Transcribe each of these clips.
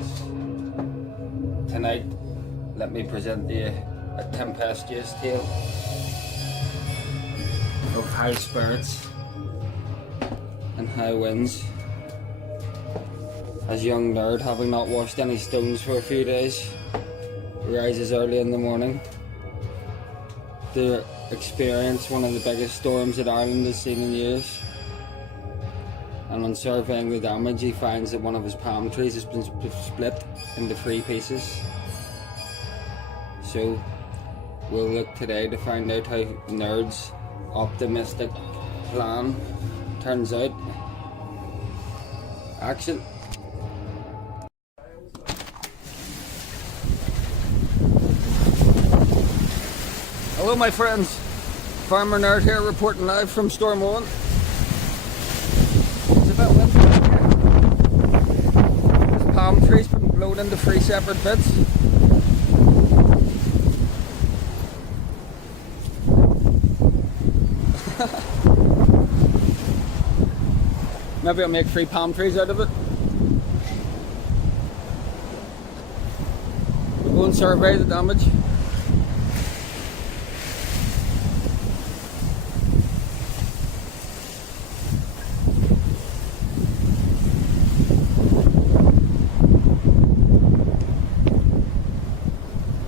friends. Tonight, let me present to you a tempestuous tale of high spirits and high winds. As young nerd, having not washed any stones for a few days, rises early in the morning to experience one of the biggest storms that Ireland has seen in years. And on surveying the damage, he finds that one of his palm trees has been split into 3 pieces. So we'll look today to find out how Nerd's optimistic plan turns out. Action. Hello my friends, Farmer Nerd here reporting live from Storm 1. It's a bit windy here. This palm tree's been blown into 3 separate bits. Maybe I'll make 3 palm trees out of it. We'll go and survey the damage.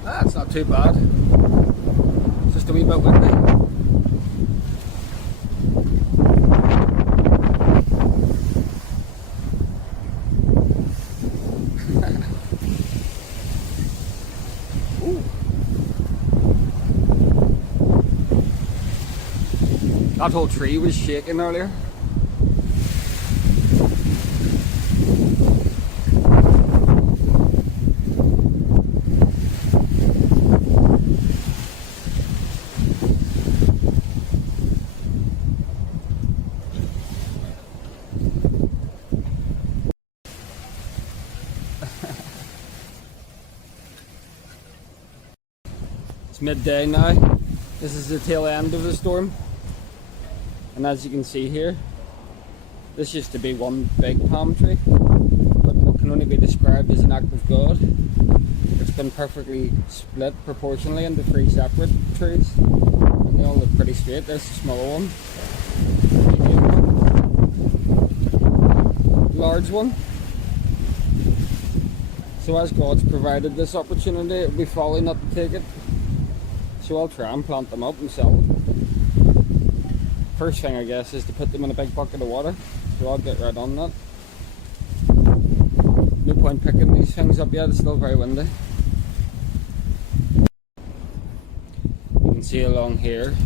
That's not too bad. It's just a wee bit windy. That whole tree was shaking earlier. It's midday now. This is the tail end of the storm. And as you can see here, this used to be one big palm tree, but what can only be described as an act of God. It's been perfectly split proportionally into 3 separate trees, and they all look pretty straight. There's the smaller one, large one. So as God's provided this opportunity, it would be folly not to take it. So I'll try and plant them up and sell them. First thing I guess is to put them in a big bucket of water, so I'll get right on that. No point picking these things up yet, it's still very windy. You can see along here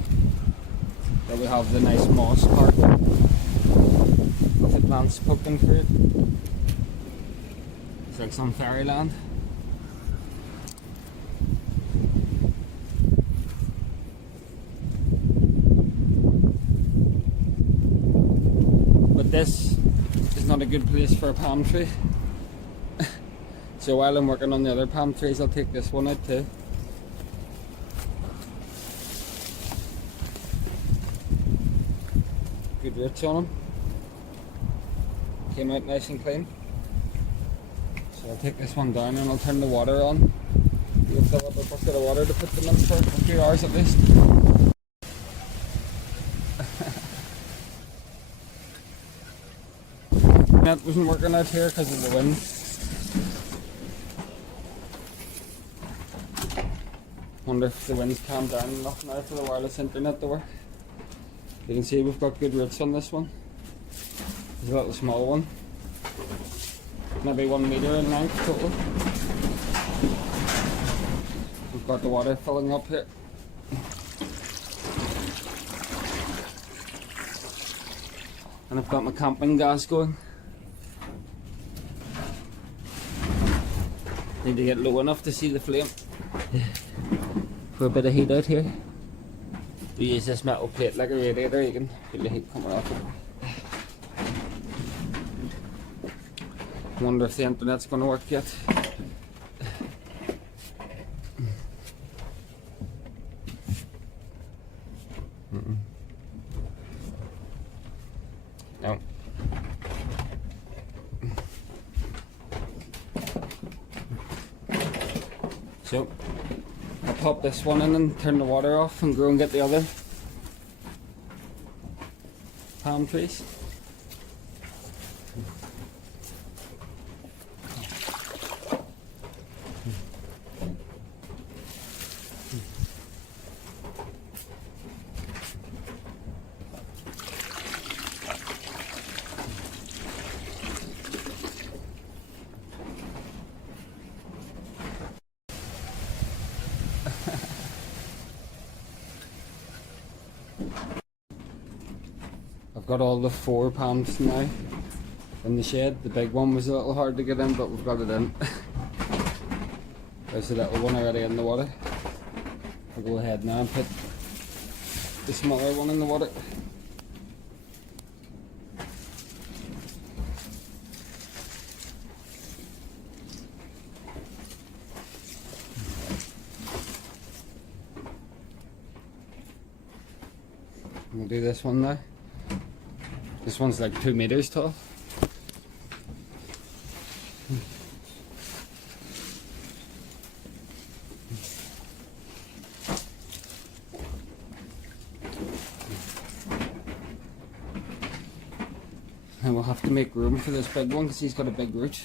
that we have the nice moss part with the plants poking through it. It's like some fairyland. This is not a good place for a palm tree. So while I'm working on the other palm trees, I'll take this one out too. Good roots on them. Came out nice and clean. So I'll take this one down and I'll turn the water on. We'll fill up a bucket of water to put them in for a few hours at least. That wasn't working out here because of the wind. Wonder if the wind's calmed down enough now for the wireless internet to work. You can see we've got good roots on this one. There's a little small one, maybe 1 meter in length total. We've got the water filling up here. And I've got my camping gas going. Need to get low enough to see the flame for a bit of heat out here. We use this metal plate like a radiator, you can feel the heat coming off it. I wonder if the internet's going to work yet. No. So I'll pop this one in and turn the water off and go and get the other palm trees. I've got all the 4 palms now in the shed. The big one was a little hard to get in, but we've got it in. There's the little one already in the water. I'll go ahead now and put the smaller one in the water. We'll do this one now. This one's like 2 meters tall. And we'll have to make room for this big one because he's got a big root.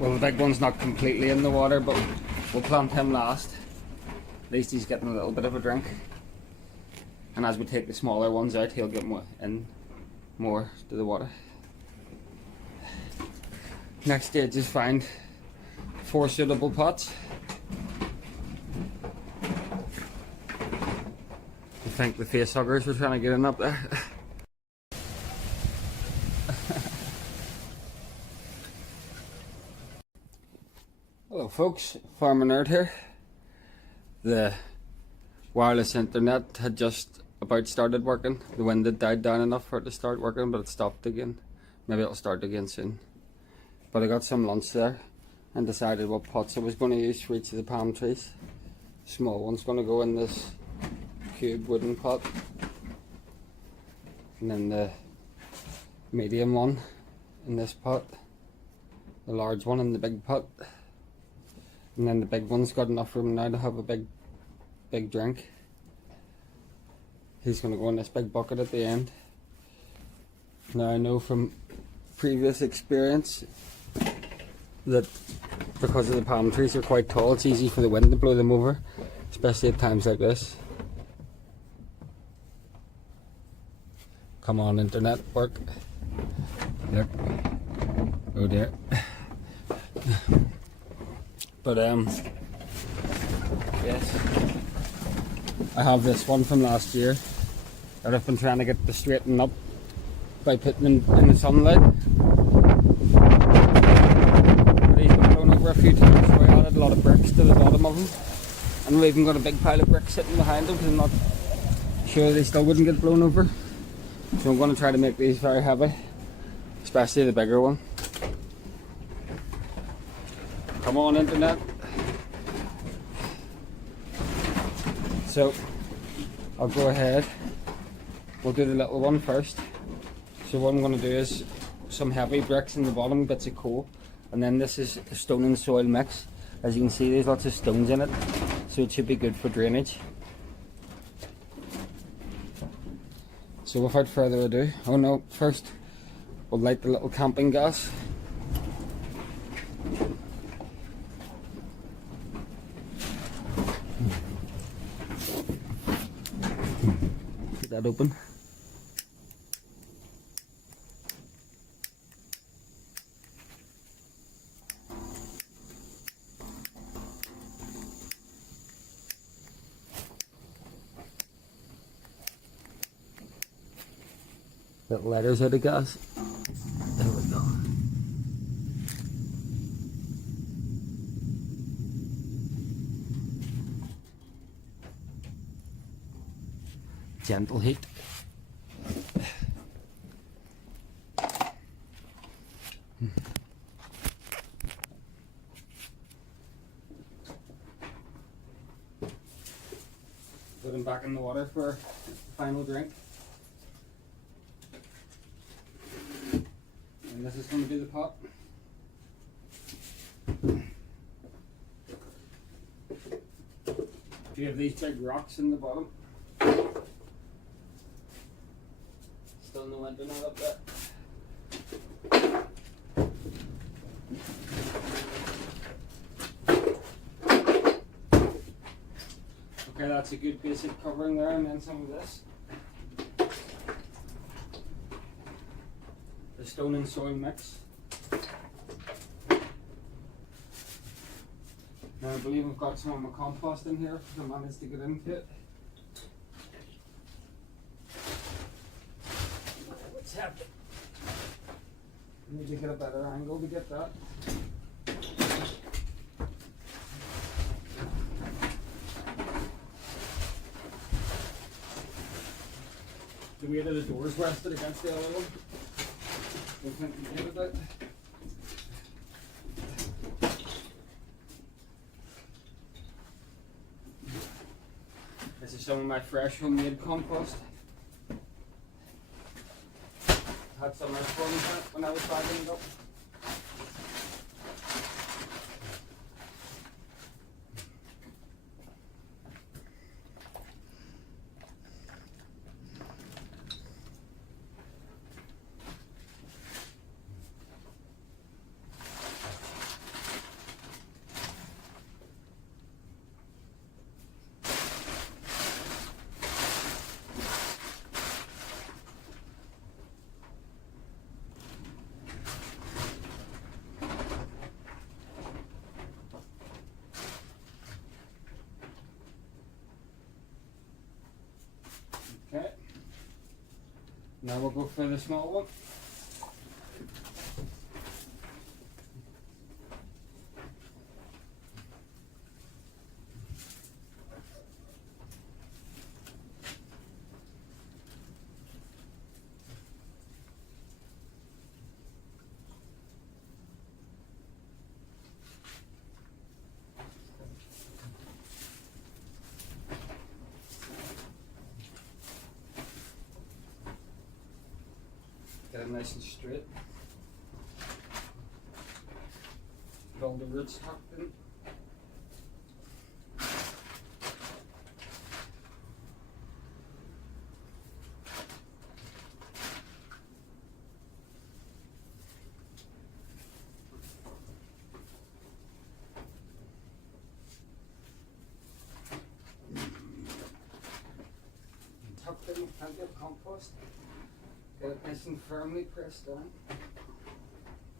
Well, the big one's not completely in the water, but we'll plant him last. At least he's getting a little bit of a drink. And as we take the smaller ones out, he'll get more to the water. Next stage is find 4 suitable pots. I think the face huggers were trying to get in up there. Hello folks, Farmer Nerd here. The wireless internet had just about started working. The wind had died down enough for it to start working, but it stopped again. Maybe it'll start again soon. But I got some lunch there and decided what pots I was going to use for each of the palm trees. Small one's going to go in this cube wooden pot, and then the medium one in this pot, the large one in the big pot. And then the big one's got enough room now to have a big drink. He's going to go in this big bucket at the end. Now I know from previous experience that because of the palm trees are quite tall, it's easy for the wind to blow them over, especially at times like this. Come on, internet, work. Yep. Oh dear. But yes, I have this one from last year that I've been trying to get to straighten up by putting them in the sunlight. But he's been blown over a few times, so I added a lot of bricks to the bottom of him. And we've even got a big pile of bricks sitting behind him because I'm not sure they still wouldn't get blown over. So I'm going to try to make these very heavy, especially the bigger one. Come on, internet. So I'll go ahead. We'll do the little one first. So what I'm going to do is some heavy bricks in the bottom, bits of coal, and then this is a stone and soil mix. As you can see, there's lots of stones in it, so it should be good for drainage. So without further ado, oh no, first we'll light the little camping gas. that open. That letters out of gas. There we go. Gentle heat. Put him back in the water for the final drink. And this is going to be the pot. You have these big rocks in the bottom. Still no window not up there. Okay, that's a good basic covering there, and then some of this. The stone and soil mix. Now I believe I've got some of my compost in here if I managed to get into it. What's happening? I need to get a better angle to get that. The weight of the doors rested against the other one. Don't think we did it. This is some of my fresh homemade compost. Had some nice fun with it when I was bagging it up. Okay, now we'll go for the small one. Get it nice and straight. Get all the roots tucked in. Tucked in with plenty of compost. Get it nice and firmly pressed down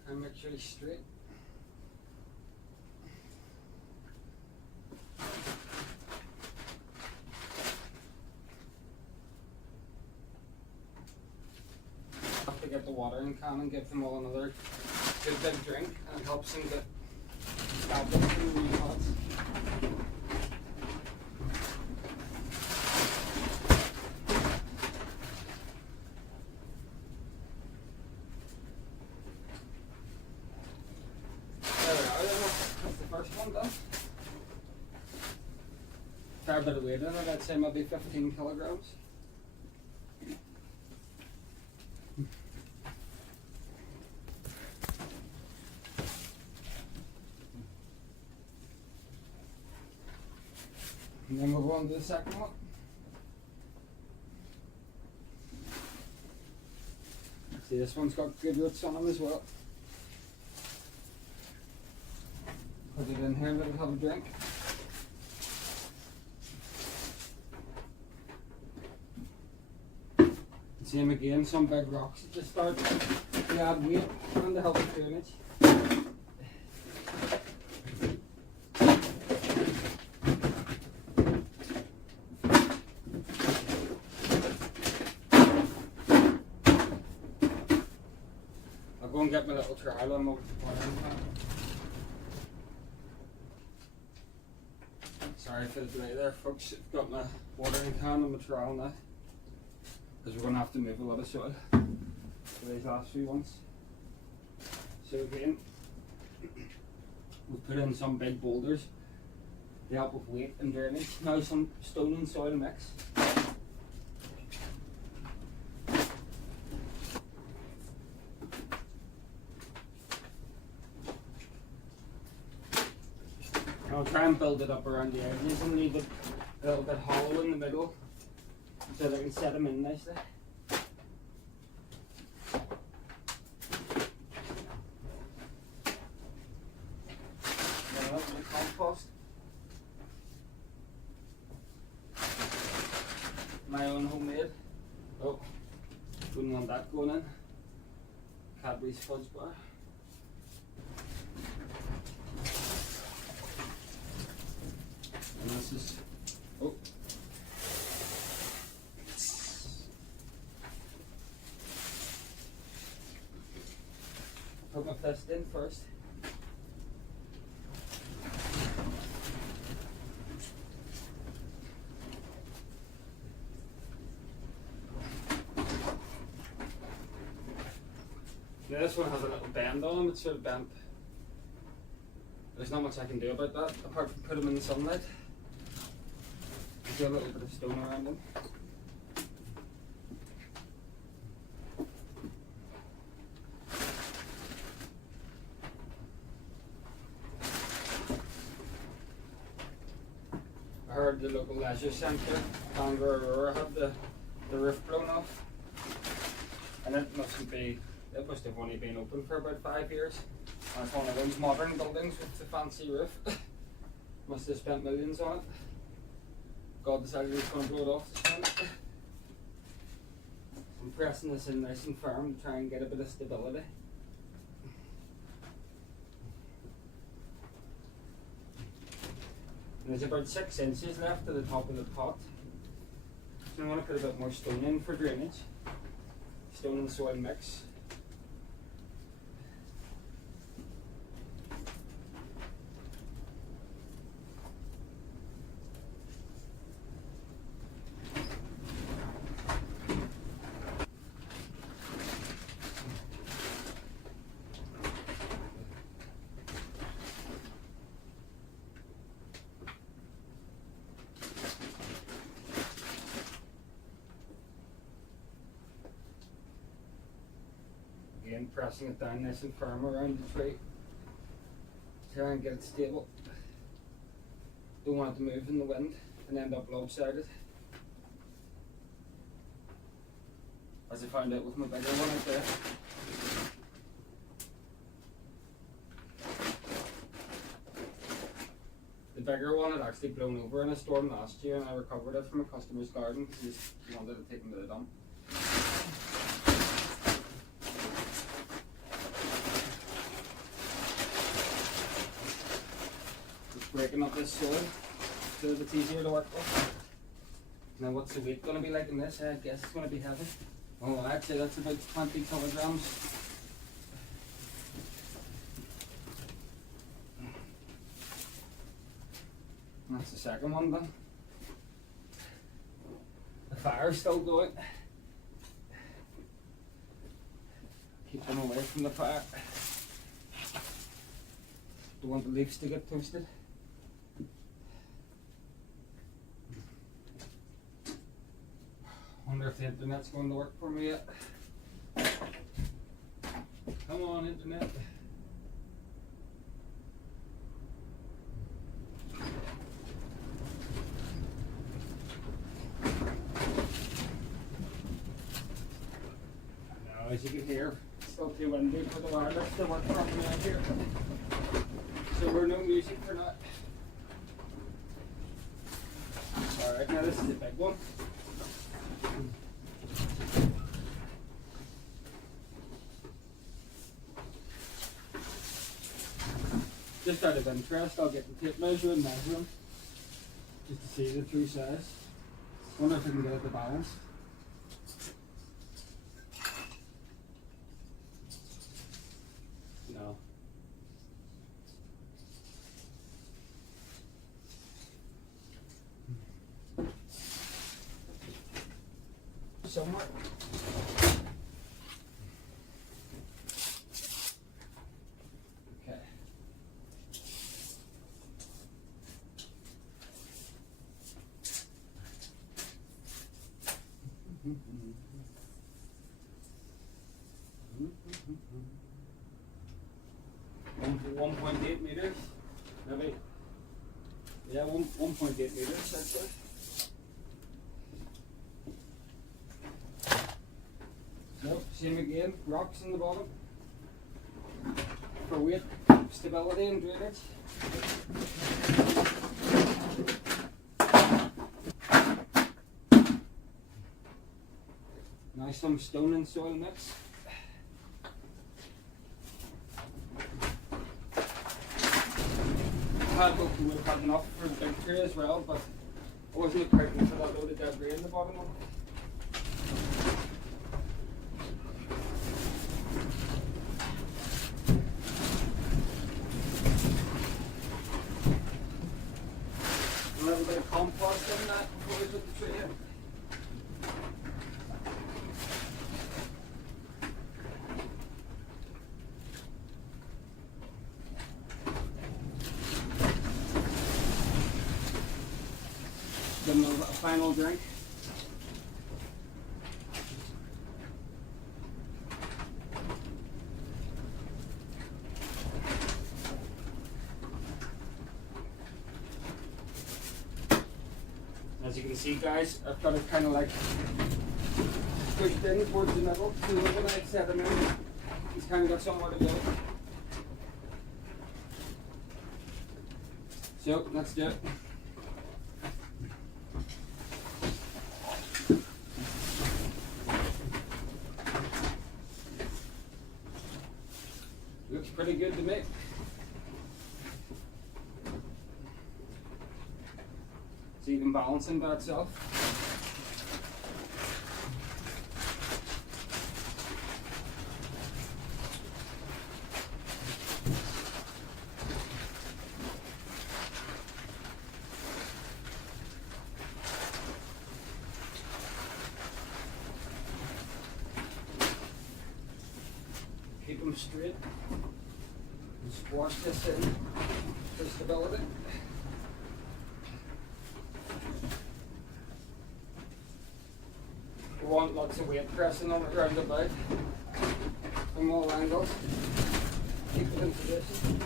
and make sure it's straight. Have to get the watering can and give them all another good big drink, and it helps them get established in the new pots. First one done. Fair bit of weight in it, I'd say maybe 15 kilograms. And then we'll go on to the second one. See, this one's got good roots on them as well. Put it in here and let it have a drink. Same again, some big rocks at the start to add weight and to help with drainage. I'll go and get my little trowel and watering can. Sorry for the delay there, folks. I've got my watering can and my trowel now, because we're going to have to move a lot of soil for these last few ones. So again, we've put in some big boulders to help with weight and drainage. Now some stone and soil mix. I'll try and build it up around the edges and leave it a little bit hollow in the middle so that I can set them in nicely. Compost. My own homemade. Oh, wouldn't want that going in. Cadbury's fudge bar. And this is, oh, put my fist in first. Now this one has a little bend on him, it's sort of bent. There's not much I can do about that apart from put them in the sunlight. Do a little bit of stone around them. I heard the local leisure centre, Aurora, had the roof blown off, and it must have only been open for about 5 years. And it's one of those modern buildings with the fancy roof. Must have spent millions on it. God decided he was going to blow it off this time. I'm pressing this in nice and firm to try and get a bit of stability. And there's about 6 inches left to the top of the pot. So I'm going to put a bit more stone in for drainage. Stone and soil mix. Again, pressing it down nice and firm around the tree. Try and get it stable. Don't want it to move in the wind and end up lopsided. As I found out with my bigger one out there. The bigger one had actually blown over in a storm last year, and I recovered it from a customer's garden because he wanted to take them to the dump. Breaking up this soil so that it's easier to work with. Now what's the weight going to be like in this? I guess it's going to be heavy. Oh, I'd say that's about 20 kilograms. And that's the second one done. The fire's still going. Keep them away from the fire. Don't want the leaves to get toasted. Wonder if the internet's going to work for me yet. Come on, internet. Now, as you can hear, it's still too windy for the wireless to work properly out here. So we're no music for that. Alright, now this is a big one. Just out of interest, I'll get the tape measure and measure them just to see the true size. Wonder if I can get it to balance. No. Somewhere. Okay. 1.8 meters, maybe. Yeah, 1.8 meters, I'd say. Nope, same again, rocks in the bottom for weight, stability and drainage. Now some stone and soil mix. I had hoped we would have had enough for the big tree as well, but I wasn't accounting for that load of debris in the bottom of it. A little bit of compost in that before we put the tree in. Give them a final drink. As you can see, guys, I've got it kind of like pushed in towards the middle. So when I set him in, he's kind of got somewhere to go. So let's do it. Looks pretty good to me. It's even balancing by itself. Keep them straight and squash this in for stability. We want lots of weight pressing on it round about from all angles. Keep it in position.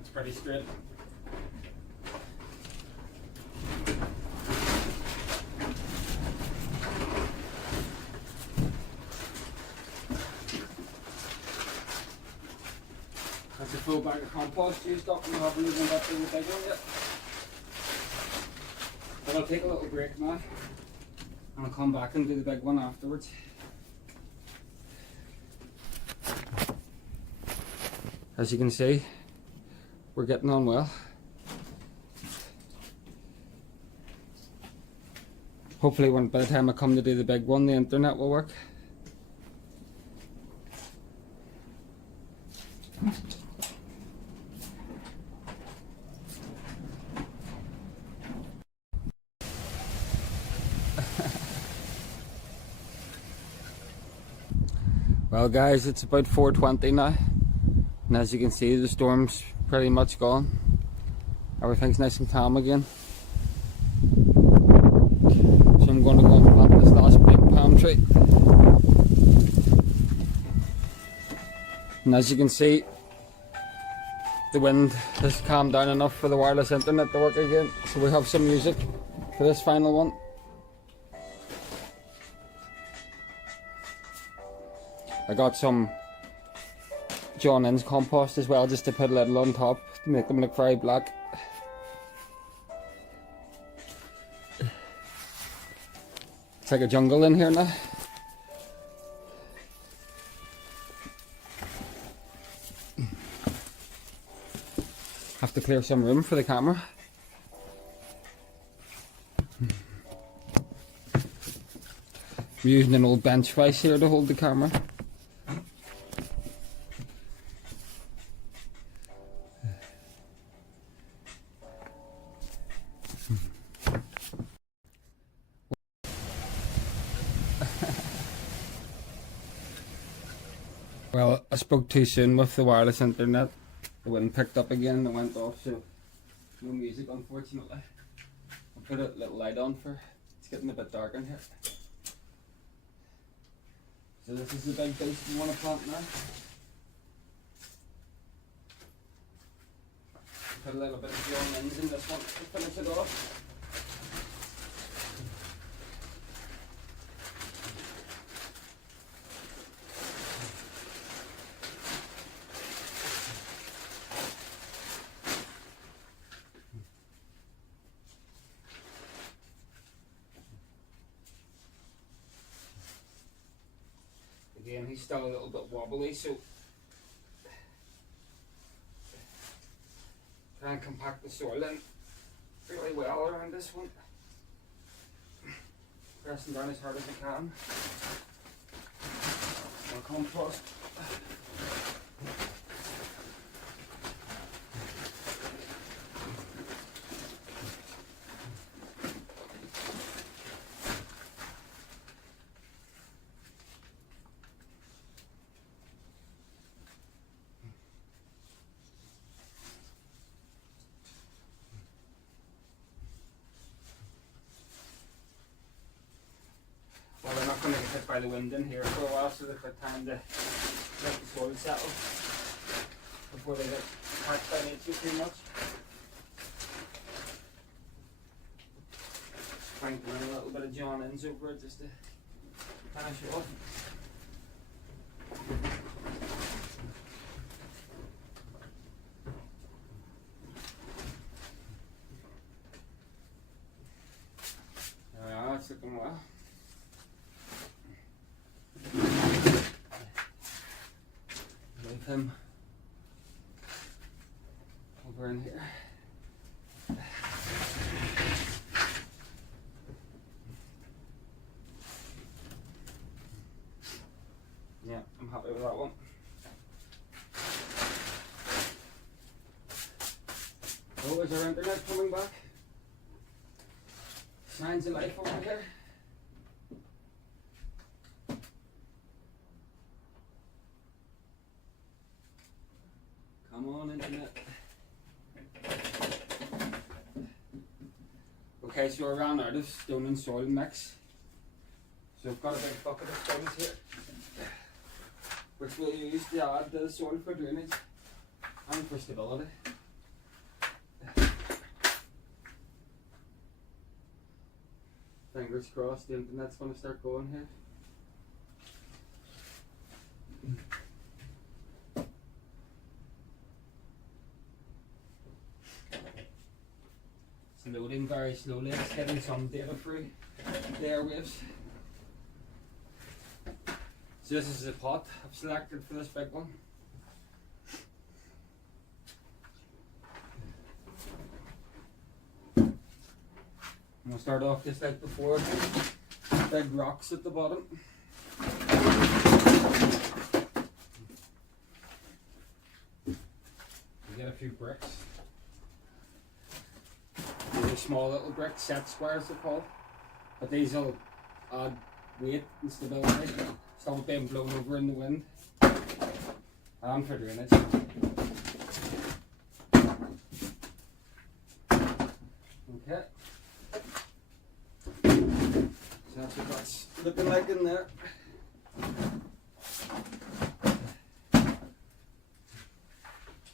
It's pretty straight. That's a full bag of compost used up, and I haven't even got to the big one yet. But I'll take a little break now, and I'll come back and do the big one afterwards. As you can see, we're getting on well. Hopefully by the time I come to do the big one, the internet will work. Well guys, it's about 4:20 now, and as you can see, the storm's pretty much gone. Everything's nice and calm again. So I'm going to go and plant this last big palm tree. And as you can see, the wind has calmed down enough for the wireless internet to work again. So we have some music for this final one. I got some John Innes compost as well, just to put a little on top to make them look very black. It's like a jungle in here now. Have to clear some room for the camera. I'm using an old bench vise here to hold the camera. Well, I spoke too soon with the wireless internet. The wind picked up again and went off, so no music unfortunately. I'll put a little light on for it's getting a bit dark in here. So this is the big beast we want to plant now. Put a little bit of John Innes in this one to finish it off. Again, he's still a little bit wobbly, so try and compact the soil in really well around this one. Pressing down as hard as I can. More compost. Well, they're not going to get hit by the wind in here for a while, so they've got time to let the soil settle before they get packed by nature too much. Sprinkling a little bit of John Innes over it just to finish it off. There we are, it's looking well. Leave him over in here. Yeah, I'm happy with that one. Oh, is our internet coming back? Signs of life over here. Come on, internet. Okay, so I ran out of stone and soil mix. So I've got a big bucket of stones here, which we'll use to add to the soil for drainage and for stability. Fingers crossed the internet's going to start going here. It's loading very slowly, it's getting some data through the airwaves. So this is the pot I've selected for this big one. I'm going to start off just like before, big rocks at the bottom. Get a few bricks. These are small little bricks, set squares they're called, but these will add weight and stability, stop it being blown over in the wind, and for drainage. Okay. So that's what that's looking like in there.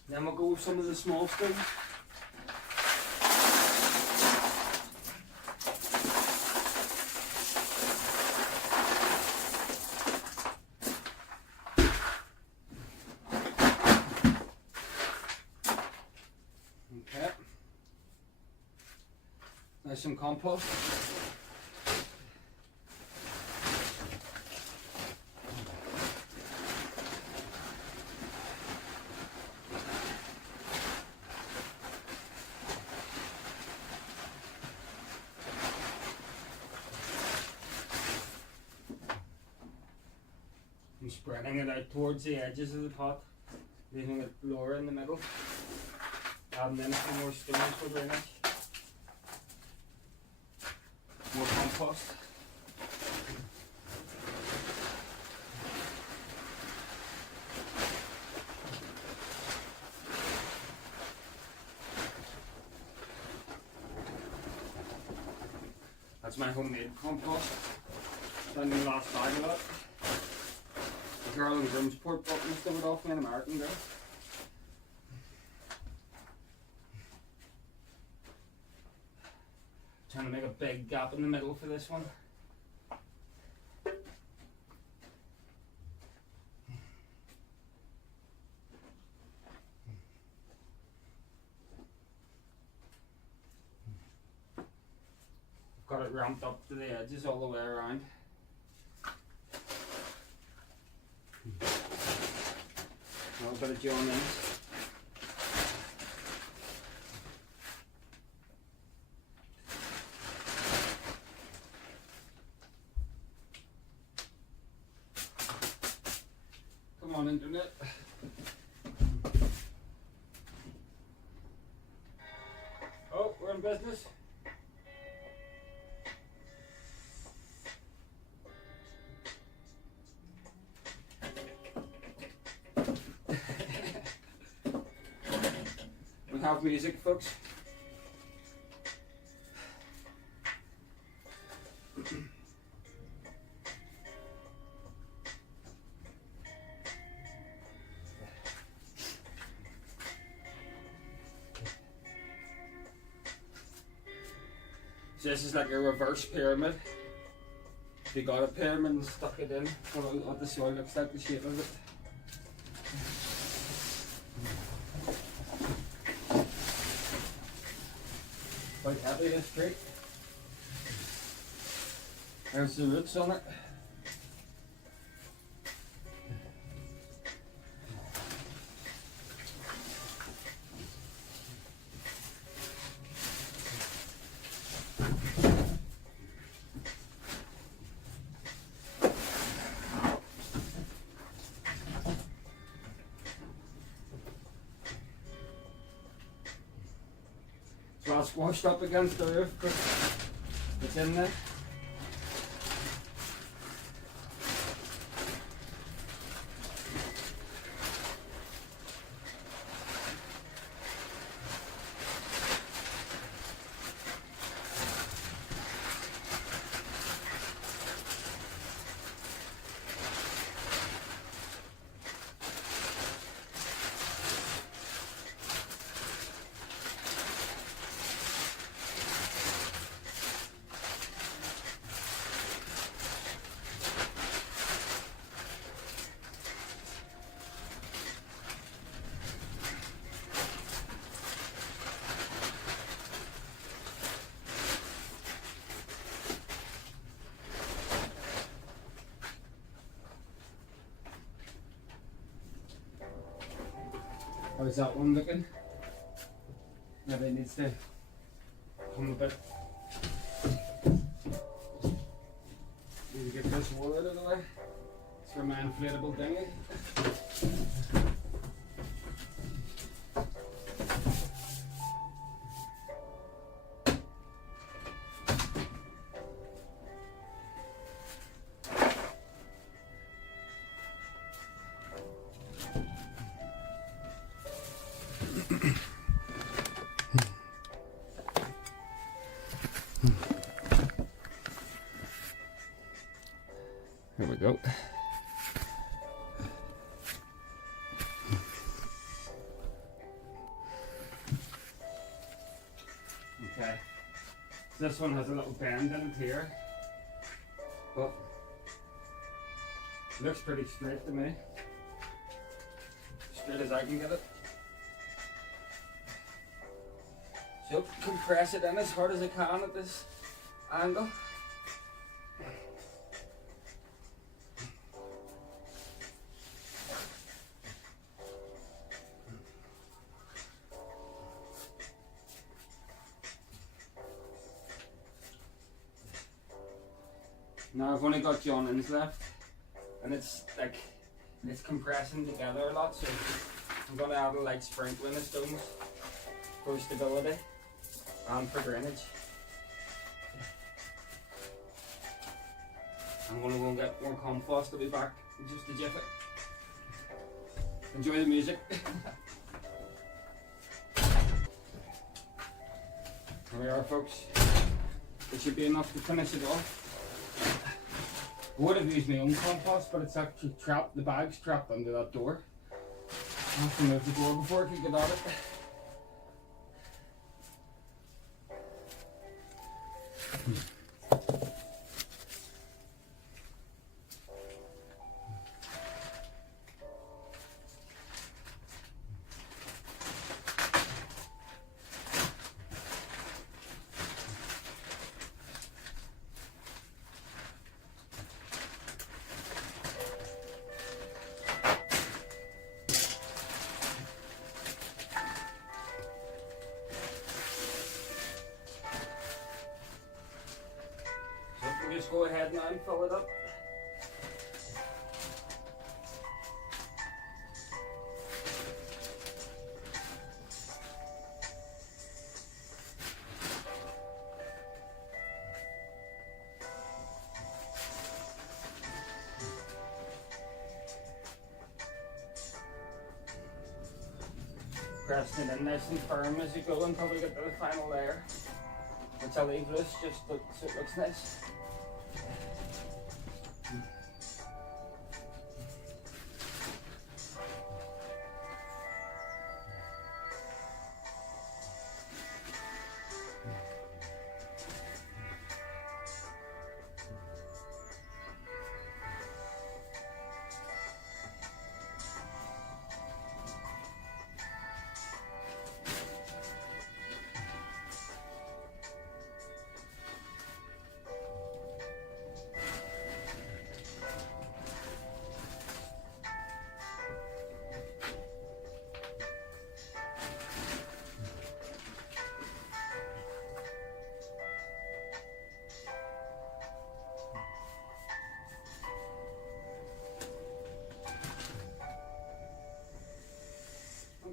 Then we'll go with some of the small stones. There's some compost. I'm spreading it out towards the edges of the pot, leaving it lower in the middle. Adding in a few more stones for drainage. More compost. That's my homemade compost. Down in the last bag of it. The girl in Grimsport bought most of it off me, an American girl. Trying to make a big gap in the middle for this one. I've got it ramped up to the edges all the way around. A little bit of join in. Come on, internet. Oh, we're in business. We have music, folks. So this is like a reverse pyramid. They got a pyramid and stuck it in. What the soil looks like, the shape of it. Quite heavy, this tree. There's the roots on it. It's all squashed up against the roof, but it's in there. How's that one looking? Maybe it needs to come a bit. Need to get this wall out of the way. It's for my inflatable dinghy. Here we go. Okay. So this one has a little bend in it here, but it looks pretty straight to me. Straight as I can get it. So compress it in as hard as I can at this angle. Now I've only got John ends left, and it's like it's compressing together a lot, so I'm gonna add a light sprinkling of stones for stability and for drainage. I'm gonna go and get more compost. I'll be back in just a jiffy. Enjoy the music. There we are, folks. It should be enough to finish it off. I would have used my own compost, but it's actually trapped, the bag's trapped under that door. I have to move the door before I can get at it. We'll just go ahead now and fill it up. Pressing it in nice and firm as you go until we get to the final layer, which I'll leave loose just so it looks nice.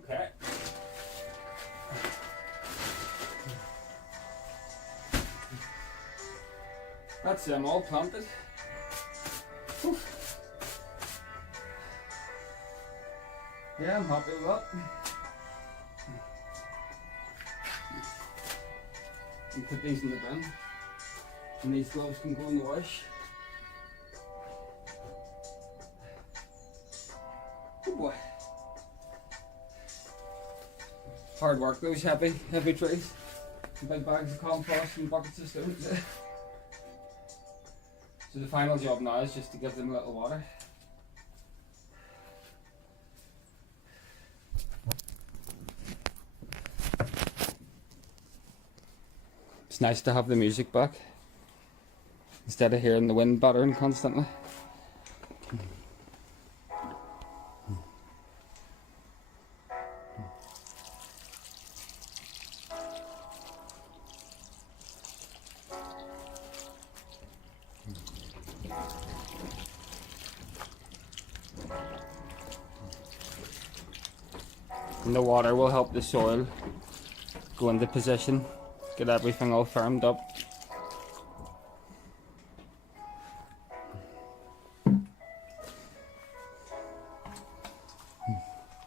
Okay. That's them all planted. Whew. Yeah, I'm happy with that. You put these in the bin, and these gloves can go in the wash. Oh boy. Hard work, those heavy trees. Big bags of compost and buckets of stones. So the final job now is just to give them a little water. It's nice to have the music back instead of hearing the wind battering constantly. And the water will help the soil go into position, get everything all firmed up.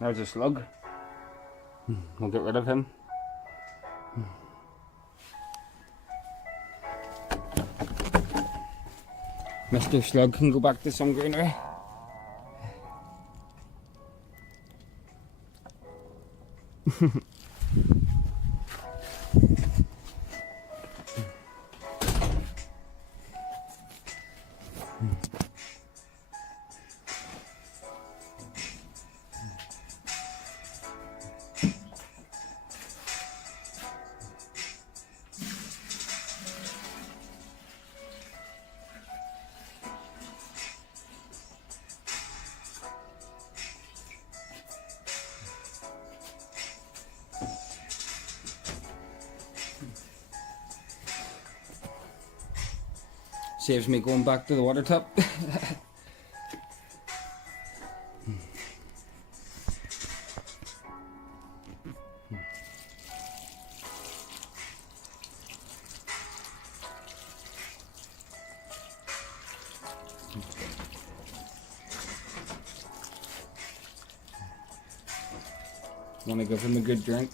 There's a slug. We'll get rid of him. Mr. Slug can go back to some greenery. Saves me going back to the water tap. Want to give him a good drink.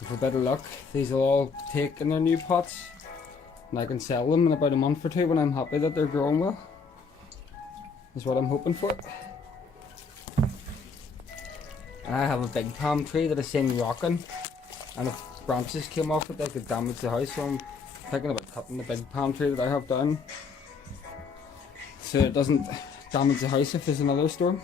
With a bit of luck, these will all take in their new pots, and I can sell them in about a month or two when I'm happy that they're growing well. Is what I'm hoping for. And I have a big palm tree that I seen rocking, and if branches came off it, they could damage the house. So I'm thinking about cutting the big palm tree that I have down, so it doesn't damage the house if there's another storm.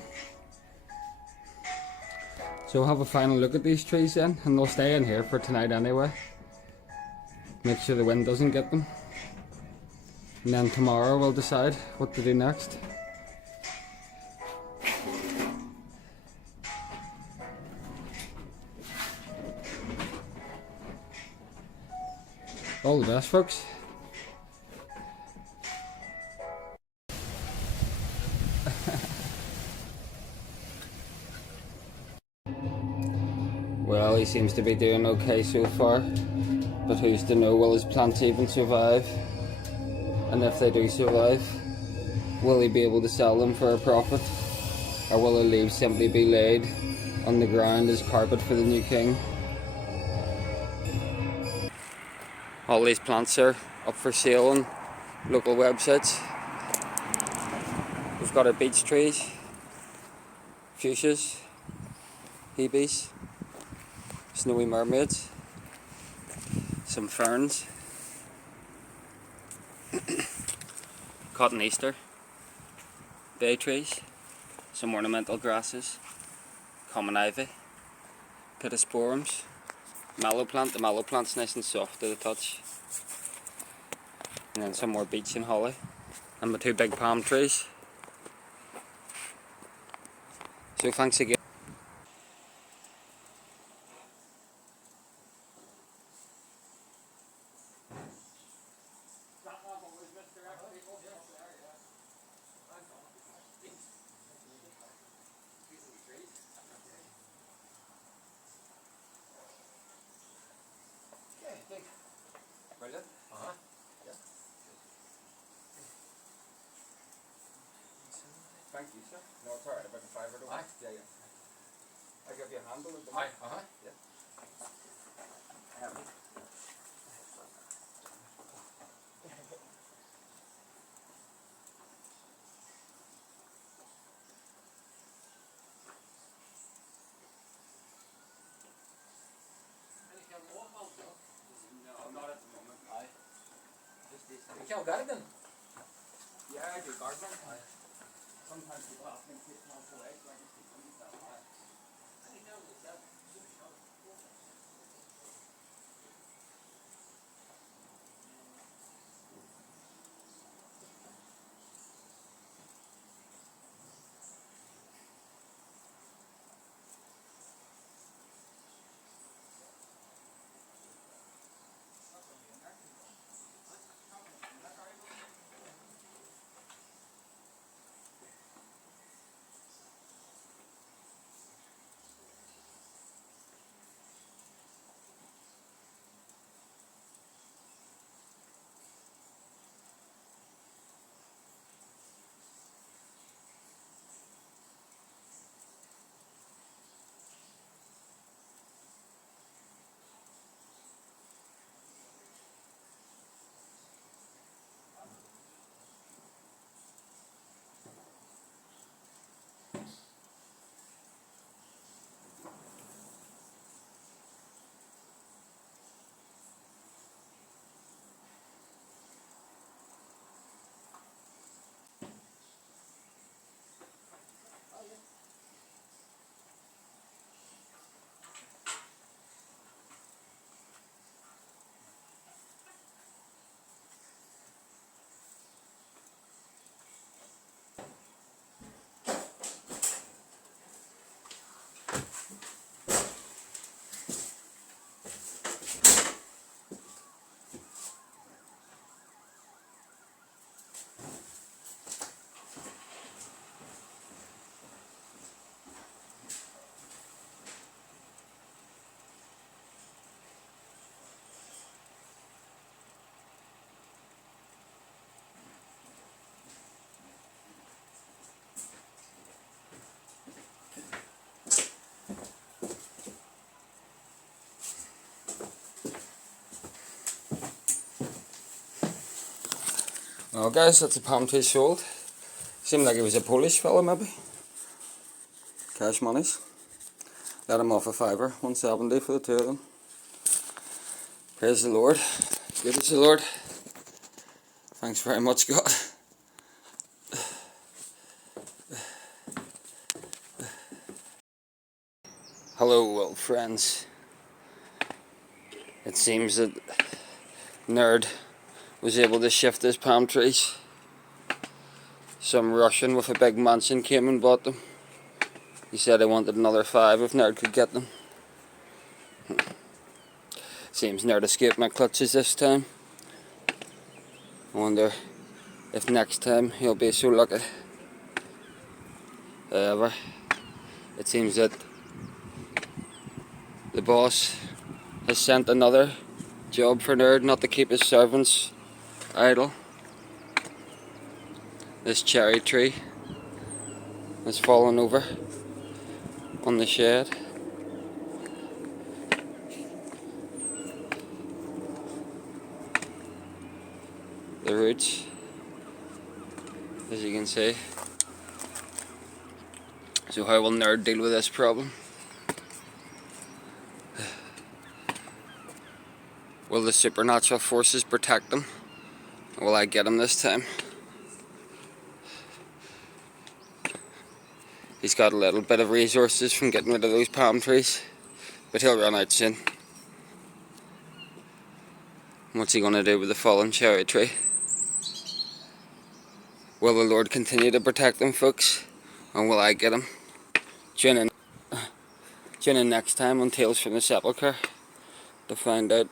So we'll have a final look at these trees then, and they'll stay in here for tonight anyway. Make sure the wind doesn't get them. And then tomorrow we'll decide what to do next. All the best, folks. Well, he seems to be doing okay so far, but who's to know, will his plants even survive? And if they do survive, will he be able to sell them for a profit? Or will the leaves simply be laid on the ground as carpet for the new king? All these plants are up for sale on local websites. We've got our beech trees, fuchsias, hebes, snowy mermaids, some ferns, cotton easter, bay trees, some ornamental grasses, common ivy, pittosporums, mallow plant. The mallow plant's nice and soft to the touch, and then some more beech and holly, and my two big palm trees. So thanks again. Brilliant. Yeah. Thank you, sir. No, it's alright, about the fiver to one. Yeah, yeah. I give you a handle of the mic. Yeah. No, not at the moment. Aye. Just these things. You can't garden? Yeah, I do gardening. Aye. Sometimes people ask me to take plants away, so I just keep them myself. Aye. Oh guys, that's a palm tree sold. Seemed like it was a Polish fella maybe. Cash monies. Let him off a fiver, 170 for the two of them. Praise the Lord. Good is the Lord. Thanks very much, God. Hello, old friends. It seems that Nerd was able to shift his palm trees. Some Russian with a big mansion came and bought them. He said he wanted another 5 if Nerd could get them. Seems Nerd escaped my clutches this time. I wonder if next time he'll be so lucky. However, it seems that the boss has sent another job for Nerd, not to keep his servants idle. This cherry tree has fallen over on the shed. The roots, as you can see. So how will Nerd deal with this problem? Will the supernatural forces protect him? Or will I get him this time? He's got a little bit of resources from getting rid of those palm trees, but he'll run out soon. What's he going to do with the fallen cherry tree? Will the Lord continue to protect him, folks? And will I get him? Tune in next time on Tales from the Sepulcure to find out.